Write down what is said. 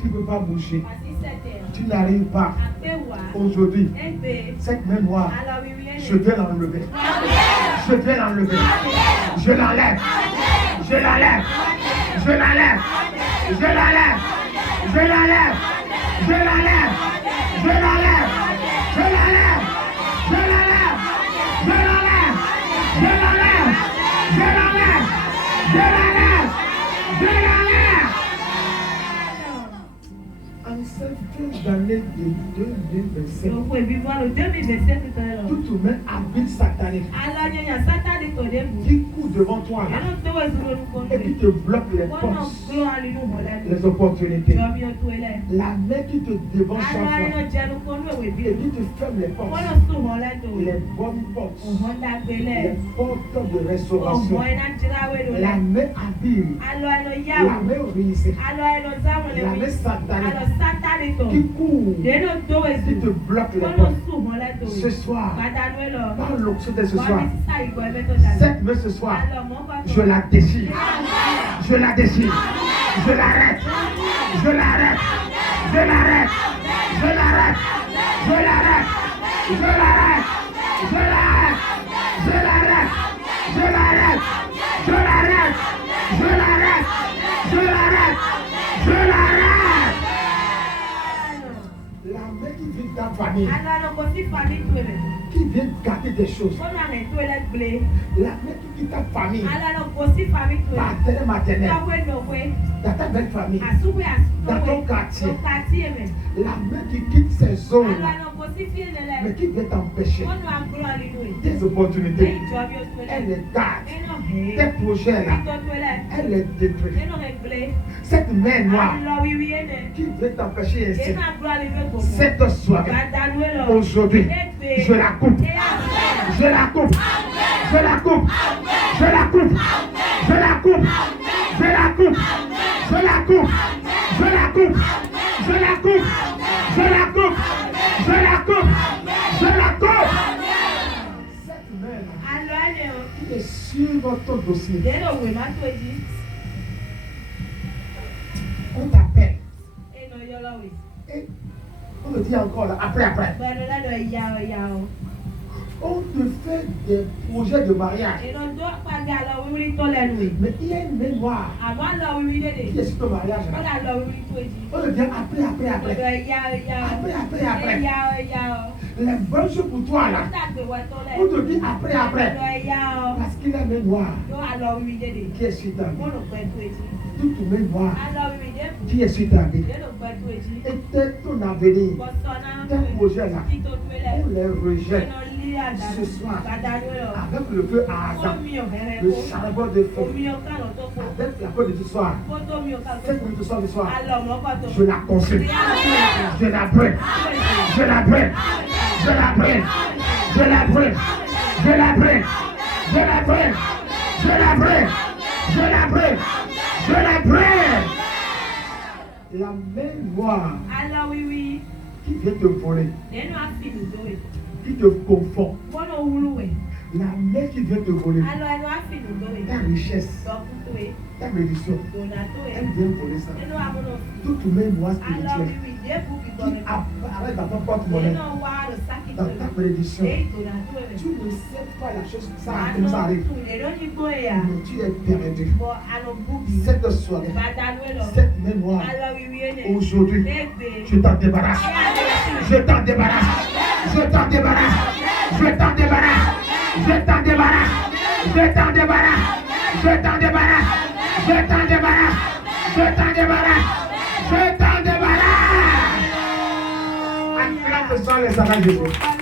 Tu ne peux pas bouger. Tu n'arrives pas. Aujourd'hui, cette mémoire, je vais l'enlever. Je vais l'enlever. Je l'enlève. Je l'enlève. Je l'enlève. Je l'enlève. Je l'enlève. Je l'enlève. Je l'enlève. Je l'enlève. Je l'enlève. Je l'enlève. Je l'enlève. Je l'enlève. Je l'enlève. Je l'enlève. En cette année de 2027, toute humaine habite satanique qui court devant toi là, et qui te bloque les portes, les opportunités. La main qui te devance chaque fois et qui te ferme les portes, les bonnes portes, les portes de restauration. La main habile, la main obéissante, la main satanique qui court, qui te bloque les portes. Ce soir, par l'onction de ce soir, cette main ce soir, je la déchire. Je la déchire. Je l'arrête. Je l'arrête. Je l'arrête. Je l'arrête. Je l'arrête. Je l'arrête. Je l'arrête. Je l'arrête. Je l'arrête. Je l'arrête. Je l'arrête. Je l'arrête. Je l'arrête. La main qui vient de ta famille, qui vient garder des choses. La main qui quitte ta famille, paternelle, maternelle, dans ta belle famille, dans ton quartier. La main qui quitte ces zones, mais qui vient t'empêcher des opportunités. Elle les garde. Tes projets là, elle les détruit. Cette main noire qui vient t'empêcher ainsi, cette soirée, aujourd'hui, je la coupe. Je la coupe. Je la coupe. Je la coupe. Je la coupe. Je la coupe. Je la coupe. Je la coupe. Je la coupe. Je la coupe. Je la coupe. Je la coupe. Cette main qui est sur ton dossier. On t'appelle. Et on te dit encore là, après. On te fait des projets de mariage. Mais il y a une mémoire qui est sur ton mariage. On te dit après. Les bonnes choses pour toi là. On te dit après. Parce qu'il y a une mémoire qui est sur ta vie. Toute mémoire qui est sur ta vie. Et ton avenir, tes projets là, on les rejette ce soir avec le feu ardent, le charbon de feu, avec la peau de ce soir. Cette nuit de ce soir, je la consume, je la brûle, je la brûle, je la brûle, je la brûle, je la brûle, je la brûle, je la brûle, je la brûle, je la brûle. La mémoire qui vient te voler, qui te confond, la main qui vient te voler, ta richesse, ta bénédiction, elle vient voler ça. Toute mémoire spirituelle qui apparaît dans ton porte-monnaie, dans ta bénédiction, tu ne sais pas la chose, comme ça arrive, mais tu es perdu. Cette soirée, cette mémoire, aujourd'hui, je t'en débarrasse. Je t'en débarrasse. Je t'en débarrasse. Je t'en débarrasse. Je t'en débarrasse. Je t'en débarrasse. Je t'en débarrasse. Je t'en débarrasse. Je t'en débarrasse. Je t'en débarrasse. Acclame le sang, les salades de Jésus.